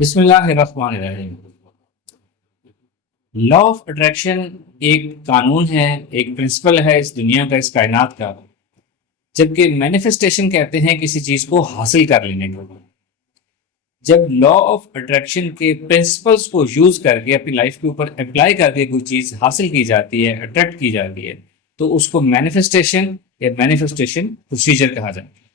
بسم اللہ الرحمن الرحیم۔ لا آف اٹریکشن ایک قانون ہے، ایک پرنسپل ہے اس دنیا کا، اس کائنات کا، جبکہ مینیفیسٹیشن کہتے ہیں کسی چیز کو حاصل کر لینے کو۔ جب لا آف اٹریکشن کے پرنسپلز کو یوز کر کے اپنی لائف کے اوپر اپلائی کر کے کوئی چیز حاصل کی جاتی ہے، اٹریکٹ کی جاتی ہے، تو اس کو مینیفیسٹیشن یا مینیفیسٹیشن پروسیجر کہا جاتا ہے۔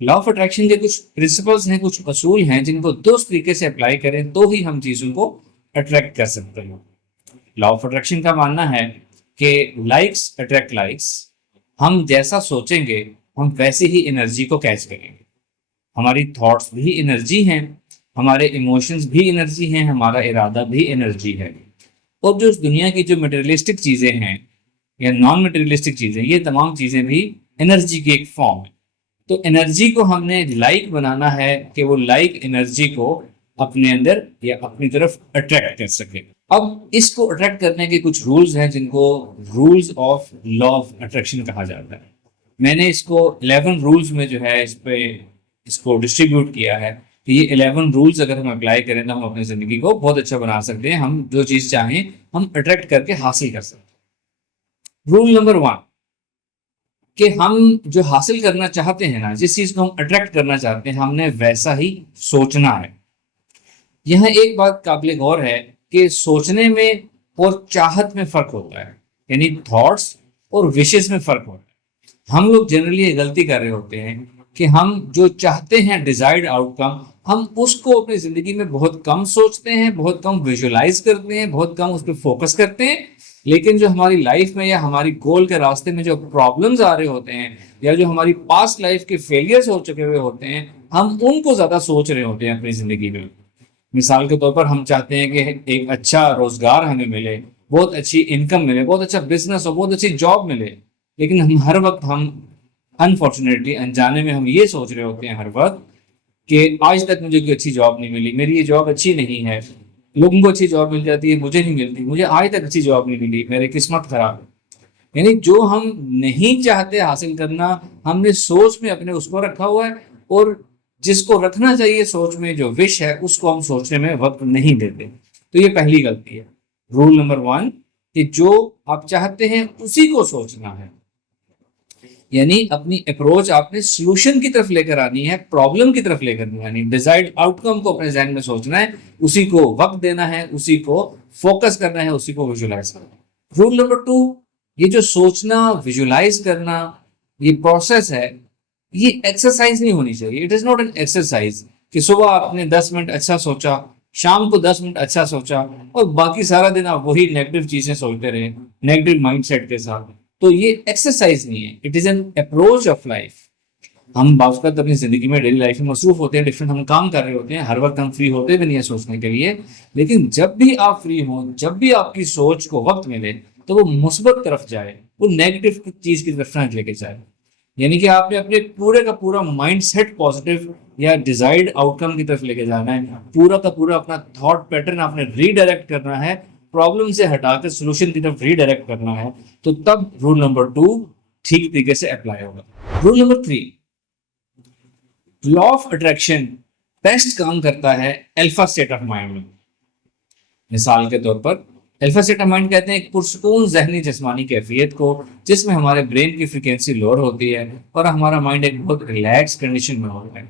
لا آف اٹریکشن کے کچھ پرنسپلز ہیں، کچھ اصول ہیں جن کو درست طریقے سے اپلائی کریں تو ہی ہم چیزوں کو اٹریکٹ کر سکتے ہیں۔ لا آف اٹریکشن کا ماننا ہے کہ لائکس اٹریکٹ لائکس، ہم جیسا سوچیں گے ہم ویسے ہی انرجی کو کیچ کریں گے۔ ہماری تھاٹس بھی انرجی ہیں، ہمارے ایموشنز بھی انرجی ہیں، ہمارا ارادہ بھی انرجی ہے۔ اور جو اس دنیا کی جو مٹیریلسٹک چیزیں ہیں یا نان مٹیریلسٹک چیزیں، یہ تمام چیزیں بھی انرجی کی ایک فارم ہے۔ تو انرجی کو ہم نے لائک بنانا ہے کہ وہ لائک انرجی کو اپنے اندر یا اپنی طرف اٹریکٹ کر سکے۔ اب اس کو اٹریکٹ کرنے کے کچھ رولز ہیں جن کو rules of law of attraction کہا جاتا ہے۔ میں نے اس کو 11 رولز میں جو ہے اس کو ڈسٹریبیوٹ کیا ہے کہ یہ 11 رولز اگر ہم اپلائی کریں تو ہم اپنی زندگی کو بہت اچھا بنا سکتے ہیں، ہم جو چیز چاہیں ہم اٹریکٹ کر کے حاصل کر سکتے ہیں۔ رول نمبر 1 کہ ہم جو حاصل کرنا چاہتے ہیں نا، جس چیز کو ہم اٹریکٹ کرنا چاہتے ہیں، ہم نے ویسا ہی سوچنا ہے۔ یہاں ایک بات قابل غور ہے کہ سوچنے میں اور چاہت میں فرق ہوتا ہے، یعنی تھاٹس اور وشز میں فرق ہوتا ہے۔ ہم لوگ جنرلی یہ غلطی کر رہے ہوتے ہیں کہ ہم جو چاہتے ہیں ڈیزائرڈ آؤٹ کم، ہم اس کو اپنی زندگی میں بہت کم سوچتے ہیں، بہت کم ویژولائز کرتے ہیں، بہت کم اس پہ فوکس کرتے ہیں۔ لیکن جو ہماری لائف میں یا ہماری گول کے راستے میں جو پرابلمز آ رہے ہوتے ہیں یا جو ہماری پاسٹ لائف کے فیلئرز ہو چکے ہوئے ہوتے ہیں، ہم ان کو زیادہ سوچ رہے ہوتے ہیں اپنی زندگی میں۔ مثال کے طور پر ہم چاہتے ہیں کہ ایک اچھا روزگار ہمیں ملے، بہت اچھی انکم ملے، بہت اچھا بزنس ہو، بہت اچھی جاب ملے، لیکن ہر وقت ہم انفارچونیٹلی انجانے میں ہم یہ سوچ رہے ہوتے ہیں ہر وقت کہ آج تک مجھے کوئی اچھی جاب نہیں ملی، میری یہ جاب اچھی نہیں ہے، لوگوں کو اچھی جاب مل جاتی ہے، مجھے نہیں ملتی، مجھے آج تک اچھی جاب نہیں ملی، میری قسمت خراب ہے۔ یعنی جو ہم نہیں چاہتے حاصل کرنا، ہم نے سوچ میں اپنے اس کو رکھا ہوا ہے، اور جس کو رکھنا چاہیے سوچ میں، جو وش ہے، اس کو ہم سوچنے میں وقت نہیں دیتے۔ تو یہ پہلی غلطی ہے۔ رول نمبر 1 کہ جو آپ چاہتے ہیں اسی کو سوچنا ہے، یعنی اپنی اپروچ آپ نے سلوشن کی طرف لے کر آنی ہے، پرابلم کی طرف لے کر نہیں آنی۔ ڈیزائرڈ آؤٹ کم کو اپنے ذہن میں سوچنا ہے، اسی کو وقت دینا ہے، اسی کو فوکس کرنا ہے، اسی کو ویژولائز کرنا ہے۔ رول نمبر 2، یہ جو سوچنا، ویژولائز کرنا، یہ پروسیس ہے، یہ ایکسرسائز نہیں ہونی چاہیے۔ It is not an exercise کہ صبح آپ نے 10 منٹ اچھا سوچا، شام کو 10 منٹ اچھا سوچا، اور باقی سارا دن آپ وہی نیگیٹو چیزیں سوچتے رہے نیگیٹو مائنڈ سیٹ کے ساتھ۔ تو یہ ایکسرسائز نہیں ہے، it is an approach of life. ہم بعض اوقات اپنی زندگی میں ڈیلی لائف میں مصروف ہوتے ہیں، ڈفرینٹ ہم کام کر رہے ہوتے ہیں، ہر وقت ہم فری ہوتے بھی نہیں ہیں سوچنے کے لیے، لیکن جب بھی آپ فری ہوں، جب بھی آپ کی سوچ کو وقت ملے تو وہ مثبت طرف جائے، وہ نیگیٹو چیز کی طرف نہ لے کے جائے۔ یعنی کہ آپ نے اپنے پورے کا پورا مائنڈ سیٹ پازیٹیو یا ڈیزائرڈ آؤٹ کم کی طرف لے کے جانا ہے، پورا کا پورا اپنا تھاٹ پیٹرن آپ نے ری ڈائریکٹ کرنا ہے، پرابلم سے ہٹا کر سولوشن کی طرف ری ڈائریکٹ کرنا ہے، تو تب رول نمبر 2 ٹھیک طریقے سے اپلائی ہوگا۔ Roll number 3، law of attraction best کام کرتا ہے الفا اسٹیٹ آف مائنڈ میں۔ مثال کے طور پر الفا اسٹیٹ آف مائنڈ کہتے ہیں ایک پرسکون ذہنی جسمانی کیفیت کو، جس میں ہمارے برین کی فریکوینسی لوور ہوتی ہے اور ہمارا مائنڈ ایک بہت ریلیکس کنڈیشن میں ہوتا ہے۔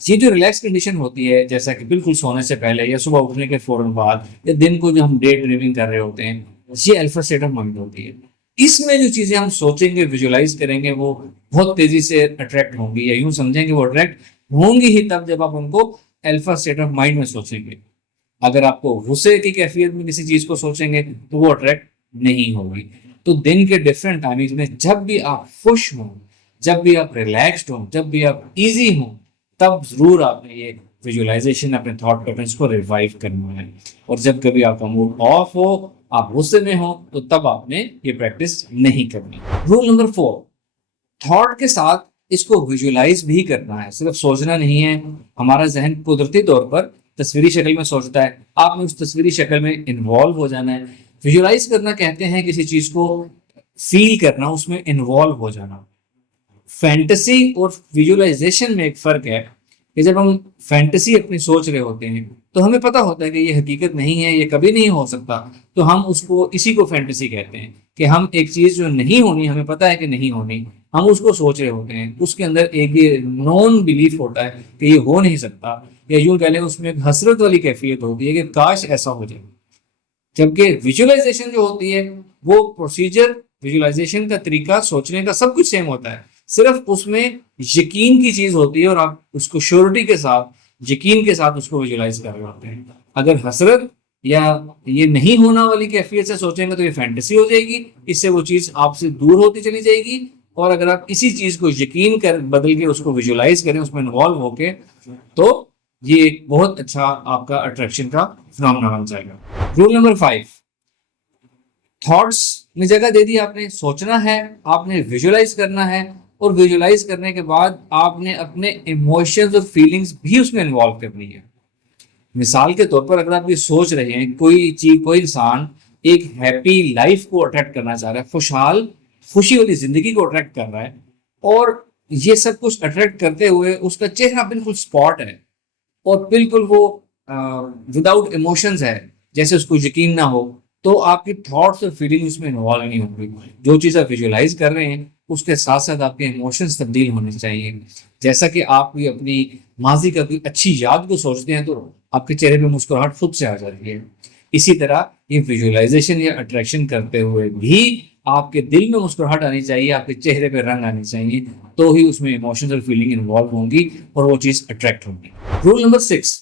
یہ جو ریلیکس کنڈیشن ہوتی ہے، جیسا کہ بالکل سونے سے پہلے یا صبح اٹھنے کے فوراً بعد یا دن کو جو ہم ڈے ڈریمنگ کر رہے ہوتے ہیں، یہ الفا اسٹیٹ آف مائنڈ ہوتی ہے۔ اس میں جو چیزیں ہم سوچیں گے، ویژولائز کریں گے، وہ بہت تیزی سے اٹریکٹ ہوں گی، یا یوں سمجھیں کہ وہ اٹریکٹ ہوں گی ہی تب جب آپ ان کو الفا اسٹیٹ آف مائنڈ میں سوچیں گے۔ اگر آپ کو غصے کی کیفیت میں کسی چیز کو سوچیں گے تو وہ اٹریکٹ نہیں ہوگی۔ تو دن کے ڈفرینٹ ٹائمنگز میں جب بھی آپ خوش ہوں، جب بھی آپ ریلیکسڈ ہوں، جب بھی آپ ایزی ہوں، تب ضرور آپ نے یہ ویژولائزیشن اپنے تھاٹ پیٹرنس کو ریوائیو کرنا ہے۔ اور جب کبھی آپ کا موڈ آف ہو، آپ غصے میں ہو، تو تب آپ نے یہ پریکٹس نہیں کرنی۔ رول نمبر 4، تھاٹ کے ساتھ اس کو ویژولائز بھی کرنا ہے، صرف سوچنا نہیں ہے۔ ہمارا ذہن قدرتی طور پر تصویری شکل میں سوچتا ہے، آپ نے اس تصویری شکل میں انوالو ہو جانا ہے۔ ویژولائز کرنا کہتے ہیں کسی چیز کو فیل کرنا، اس میں انوالو ہو جانا۔ فینٹیسی اور ویژولائزیشن میں ایک فرق ہے۔ کہ جب ہم فینٹیسی اپنی سوچ رہے ہوتے ہیں تو ہمیں پتہ ہوتا ہے کہ یہ حقیقت نہیں ہے، یہ کبھی نہیں ہو سکتا، تو ہم اسی کو فینٹیسی کہتے ہیں کہ ہم ایک چیز جو نہیں ہونی، ہمیں پتہ ہے کہ نہیں ہونی، ہم اس کو سوچ رہے ہوتے ہیں، اس کے اندر ایک یہ نون بلیف ہوتا ہے کہ یہ ہو نہیں سکتا، یا یوں کہہ لیں اس میں ایک حسرت والی کیفیت ہوتی ہے کہ کاش ایسا ہو جائے۔ جبکہ ویژولائزیشن جو ہوتی ہے وہ پروسیجر، ویژولائزیشن کا طریقہ، سوچنے کا سب کچھ سیم ہوتا ہے، صرف اس میں یقین کی چیز ہوتی ہے اور آپ اس کو شیورٹی کے ساتھ، یقین کے ساتھ اس کو ویژولائز کر رہے ہوتے ہیں۔ اگر حسرت یا یہ نہیں ہونا والی کیفیت سے سوچیں گے تو یہ فینٹیسی ہو جائے گی، اس سے وہ چیز آپ سے دور ہوتی چلی جائے گی، اور اگر آپ اسی چیز کو یقین کر بدل کے اس کو ویژولائز کریں، اس میں انوالو ہو کے، تو یہ ایک بہت اچھا آپ کا اٹریکشن کا فنامنا بن جائے گا۔ رول نمبر 5، تھاٹس میں جگہ دے دی آپ نے، سوچنا ہے، آپ نے ویژولائز کرنا ہے، اور ویژولائز کرنے کے بعد آپ نے اپنے ایموشنز اور فیلنگز بھی اس میں انوالو کرنی ہے۔ مثال کے طور پر اگر آپ یہ سوچ رہے ہیں کوئی چیز، کوئی انسان ایک ہیپی لائف کو اٹریکٹ کرنا چاہ رہا ہے، خوشحال، خوشی والی زندگی کو اٹریکٹ کر رہا ہے، اور یہ سب کچھ اٹریکٹ کرتے ہوئے اس کا چہرہ بالکل اسپاٹ ہے اور بالکل وہ وداؤٹ ایموشنز ہے، جیسے اس کو یقین نہ ہو، تو آپ کی تھاٹس اور فیلنگ اس میں انوالو نہیں ہوں گی۔ جو چیز آپ ویژولائز کر رہے ہیں اس کے ساتھ ساتھ آپ کے ایموشنز تبدیل ہونے چاہیے۔ جیسا کہ آپ بھی اپنی ماضی کا کوئی اچھی یاد کو سوچتے ہیں تو آپ کے چہرے پہ مسکراہٹ خود سے آ جاتی ہے۔ اسی طرح یہ ویژولائزیشن یا اٹریکشن کرتے ہوئے بھی آپ کے دل میں مسکراہٹ آنی چاہیے، آپ کے چہرے پہ رنگ آنی چاہیے، تو ہی اس میں ایموشنز اور فیلنگ انوالو ہوں گی اور وہ چیز اٹریکٹ ہوگی۔ رول نمبر 6،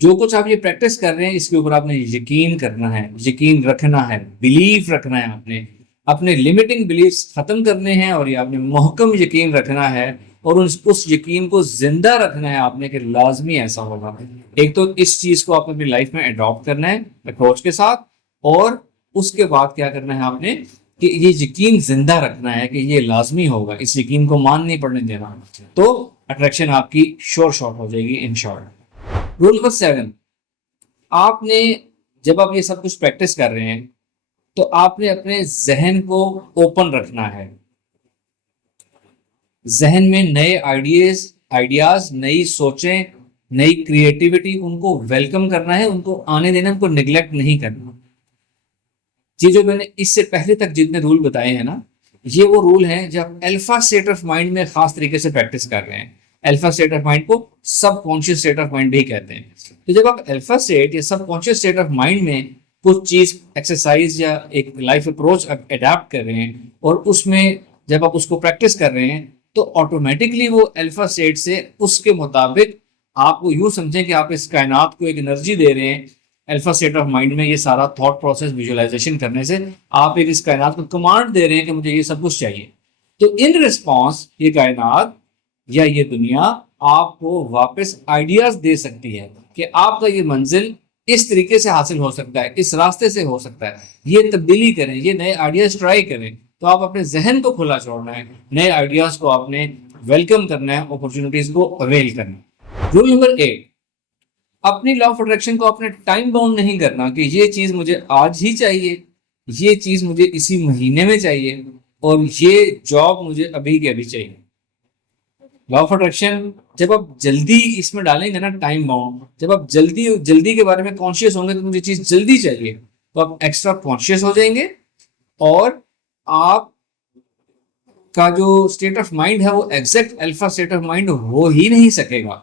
جو کچھ آپ یہ پریکٹس کر رہے ہیں اس کے اوپر آپ نے یقین کرنا ہے، یقین رکھنا ہے، بلیف رکھنا ہے، آپ نے اپنے لمیٹنگ بلیفز ختم کرنے ہیں اور یہ آپ نے محکم یقین رکھنا ہے، اور اس یقین کو زندہ رکھنا ہے آپ نے کہ لازمی ایسا ہوگا۔ ایک تو اس چیز کو آپ اپنی لائف میں اڈاپٹ کرنا ہے اپروچ کے ساتھ، اور اس کے بعد کیا کرنا ہے آپ نے کہ یہ یقین زندہ رکھنا ہے کہ یہ لازمی ہوگا، اس یقین کو مان نہیں پڑنے دینا، تو اٹریکشن آپ کی شور شارٹ ہو جائے گی ان شارٹ۔ رول نمبر 7، آپ نے جب آپ یہ سب کچھ پریکٹس کر رہے ہیں تو آپ نے اپنے ذہن کو اوپن رکھنا ہے، ذہن میں نئے آئیڈیاز، نئی سوچیں، نئی کریٹیوٹی، ان کو ویلکم کرنا ہے، ان کو آنے دینا، ان کو نیگلیکٹ نہیں کرنا۔ یہ جو میں نے اس سے پہلے تک جتنے رول بتائے ہیں نا، یہ وہ رول ہیں جب الفا اسٹیٹ آف مائنڈ میں خاص طریقے سے پریکٹس کر رہے ہیں۔ الفا اسٹیٹ آف مائنڈ کو سب کانشیس اسٹیٹ آف مائنڈ بھی کہتے ہیں۔ تو جب آپ الفا اسٹیٹ یا سب کانشیس اسٹیٹ آف مائنڈ میں کچھ چیز ایکسرسائز یا ایک لائف اپروچ اڈاپٹ کر رہے ہیں، اور اس میں جب آپ اس کو پریکٹس کر رہے ہیں، تو آٹومیٹکلی وہ الفا اسٹیٹ سے اس کے مطابق آپ کو یوں سمجھیں کہ آپ اس کائنات کو ایک انرجی دے رہے ہیں۔ الفا اسٹیٹ آف مائنڈ میں یہ سارا تھاٹ پروسیس ویژولائزیشن کرنے سے آپ ایک اس کائنات کو کمانڈ دے رہے ہیں کہ مجھے یہ سب کچھ چاہیے، تو ان ریسپانس یہ کائنات یا یہ دنیا آپ کو واپس آئیڈیاز دے سکتی ہے کہ آپ کا یہ منزل اس طریقے سے حاصل ہو سکتا ہے، اس راستے سے ہو سکتا ہے، یہ تبدیلی کریں، یہ نئے آئیڈیاز ٹرائی کریں۔ تو آپ اپنے ذہن کو کھلا چھوڑنا ہے، نئے آئیڈیاز کو آپ نے ویلکم کرنا ہے، اپرچونٹیز کو اویل کرنا ہے۔ رول نمبر 8، اپنی لا آف اٹریکشن کو اپنے ٹائم باؤنڈ نہیں کرنا کہ یہ چیز مجھے آج ہی چاہیے، یہ چیز مجھے اسی مہینے میں چاہیے، اور یہ جاب مجھے ابھی کے ابھی چاہیے۔ لا آف اٹریکشن جب آپ جلدی اس میں ڈالیں گے نا، ٹائم باؤنڈ، جب آپ جلدی کے بارے میں کانشیس ہوں گے کہ مجھے چیز جلدی چاہیے، تو آپ ایکسٹرا کانشیس ہو جائیں گے، اور آپ کا جو اسٹیٹ آف مائنڈ ہے وہ exact alpha state of mind ہو ہی نہیں سکے گا۔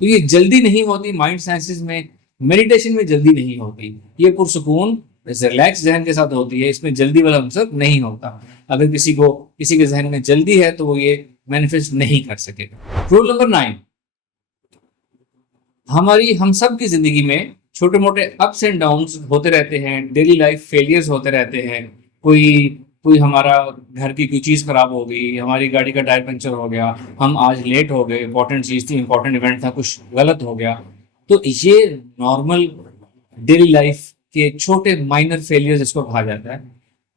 تو یہ جلدی نہیں ہوتی مائنڈ سائنسز میں، میڈیٹیشن میں جلدی نہیں ہوتی، یہ پرسکون ریلیکس ذہن کے ساتھ ہوتی ہے، اس میں جلدی والا عنصر نہیں ہوتا۔ اگر کسی کے ذہن میں جلدی ہے تو وہ یہ مینیفیسٹ نہیں کر سکے گا۔ رول نمبر 9، ہم سب کی زندگی میں چھوٹے موٹے اپس اینڈ ڈاؤنس ہوتے رہتے ہیں، ڈیلی لائف فیلیئرز ہوتے رہتے ہیں، کوئی ہمارا گھر کی کوئی چیز خراب ہو گئی، ہماری گاڑی کا ٹائر پنچر ہو گیا، ہم آج لیٹ ہو گئے، امپورٹنٹ چیز تھی، امپورٹنٹ ایونٹ تھا، کچھ غلط ہو گیا۔ تو یہ نارمل ڈیلی لائف کے چھوٹے مائنر فیلیئرز اس کو کہا جاتا ہے۔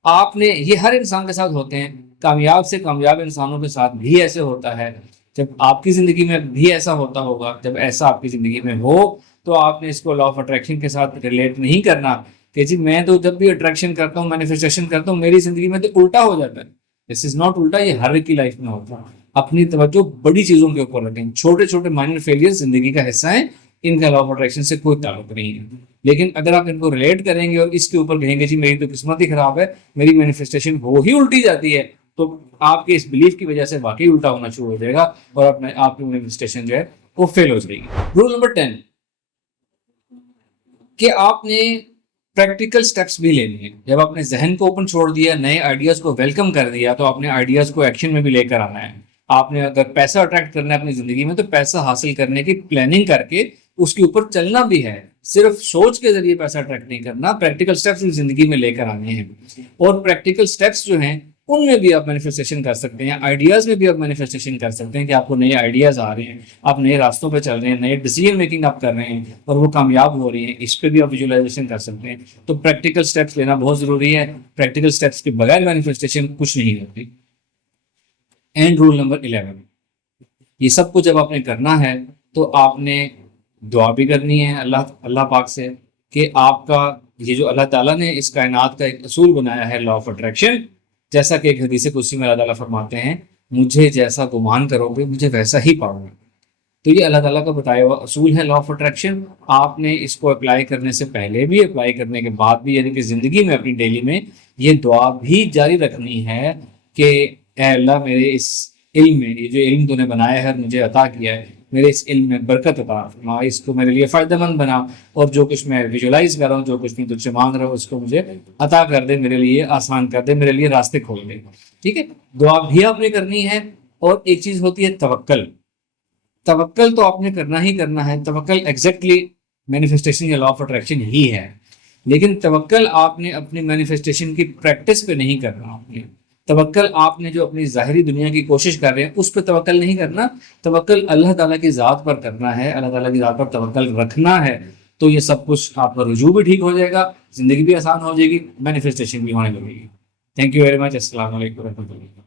آپ نے یہ ہر انسان کے ساتھ ہوتے ہیں، کامیاب سے کامیاب انسانوں کے ساتھ بھی ایسے ہوتا ہے۔ جب آپ کی زندگی میں بھی ایسا ہوتا ہوگا، جب ایسا آپ کی زندگی میں ہو تو آپ نے اس کو لا آف اٹریکشن کے ساتھ ریلیٹ نہیں کرنا کہ جی میں تو جب بھی اٹریکشن کرتا ہوں، مینیفیسٹیشن کرتا ہوں، میری زندگی میں تو الٹا ہو جاتا ہے۔ دس از ناٹ الٹا، یہ ہر ایک کی لائف میں ہوتا ہے۔ اپنی توجہ بڑی چیزوں کے اوپر رکھیں. چھوٹے چھوٹے مائنر فیلئر زندگی کا حصہ ہیں, ان کا لا آف اٹریکشن سے کوئی تعلق نہیں ہے. لیکن اگر آپ ان کو ریلیٹ کریں گے اور اس کے اوپر کہیں گے جی میری تو قسمت ہی خراب ہے, میری مینیفیسٹیشن وہ ہی الٹی جاتی ہے, تو آپ کے اس بلیف کی وجہ سے واقعی الٹا ہونا شروع ہو جائے گا اور آپ کی مینیفیسٹیشن جو ہے وہ فیل ہو جائے گی. رول نمبر 10 کہ آپ نے پریکٹیکل سٹیپس بھی لینے ہیں. جب آپ نے ذہن کو اوپن چھوڑ دیا, نئے آئیڈیاز کو ویلکم کر دیا, تو آپ نے آئیڈیاز کو ایکشن میں بھی لے کر آنا ہے. آپ نے اگر پیسہ اٹریکٹ کرنا ہے اپنی زندگی میں, تو پیسہ حاصل کرنے کی پلاننگ کر کے اس کے اوپر چلنا بھی ہے. صرف سوچ کے ذریعے پیسہ اٹریکٹ نہیں کرنا, پریکٹیکل سٹیپس بھی زندگی میں لے کر آنے ہیں. اور پریکٹیکل سٹیپس جو ہیں ان میں بھی آپ مینیفیسٹیشن کر سکتے ہیں, آئیڈیاز میں بھی آپ مینیفیسٹیشن کر سکتے ہیں کہ آپ کو نئے آئیڈیاز آ رہے ہیں, آپ نئے راستوں پہ چل رہے ہیں, نئے ڈیسیجن میکنگ آپ کر رہے ہیں اور وہ کامیاب ہو رہی ہیں. اس پہ بھی آپ ویژولائزیشن کر سکتے ہیں. تو پریکٹیکل سٹیپس لینا بہت ضروری ہے. پریکٹیکل سٹیپس کے بغیر مینیفیسٹیشن کچھ نہیں ہوتی. اینڈ رول نمبر 11, یہ سب کچھ جب آپ نے کرنا ہے تو آپ نے دعا بھی کرنی ہے اللہ پاک سے کہ آپ کا یہ جو اللہ تعالیٰ نے اس کائنات کا ایک اصول بنایا ہے, لا آف اٹریکشن, جیسا کہ ایک حدیث قدسی میں اللہ تعالیٰ فرماتے ہیں مجھے جیسا گمان کرو گے مجھے ویسا ہی پاؤ گے. تو یہ اللہ تعالیٰ کا بتایا ہوا اصول ہے لا آف اٹریکشن. آپ نے اس کو اپلائی کرنے سے پہلے بھی, اپلائی کرنے کے بعد بھی, یعنی کہ زندگی میں اپنی ڈیلی میں یہ دعا بھی جاری رکھنی ہے کہ اے اللہ میرے اس علم میں, یہ جو علم تو نے بنایا ہے مجھے عطا کیا ہے, میرے اس علم میں برکت عطا فرما, اس کو میرے لیے فائدہ مند بنا, اور جو کچھ میں ویژولائز کر رہا ہوں, جو کچھ میں تجھ سے مانگ رہا ہوں, اس کو مجھے عطا کر دے, میرے لیے آسان کر دے, میرے لیے راستے کھول دے. ٹھیک ہے, دعا بھی آپ نے کرنی ہے. اور ایک چیز ہوتی ہے توکل. توکل تو آپ نے کرنا ہی کرنا ہے. توکل ایگزیکٹلی مینیفیسٹیشن یا لا آف اٹریکشن ہی ہے, لیکن توکل آپ نے اپنی مینیفیسٹیشن کی پریکٹس پہ نہیں کرنا. آپ نے توکل آپ نے جو اپنی ظاہری دنیا کی کوشش کر رہے ہیں اس پہ توکل نہیں کرنا. توکل اللہ تعالیٰ کی ذات پر کرنا ہے, اللہ تعالیٰ کی ذات پر توکل رکھنا ہے. تو یہ سب کچھ آپ کا رجوع بھی ٹھیک ہو جائے گا, زندگی بھی آسان ہو جائے گی, مینیفیسٹیشن بھی ہونے لگے گی. Thank you very much. السلام علیکم و رحمۃ اللہ.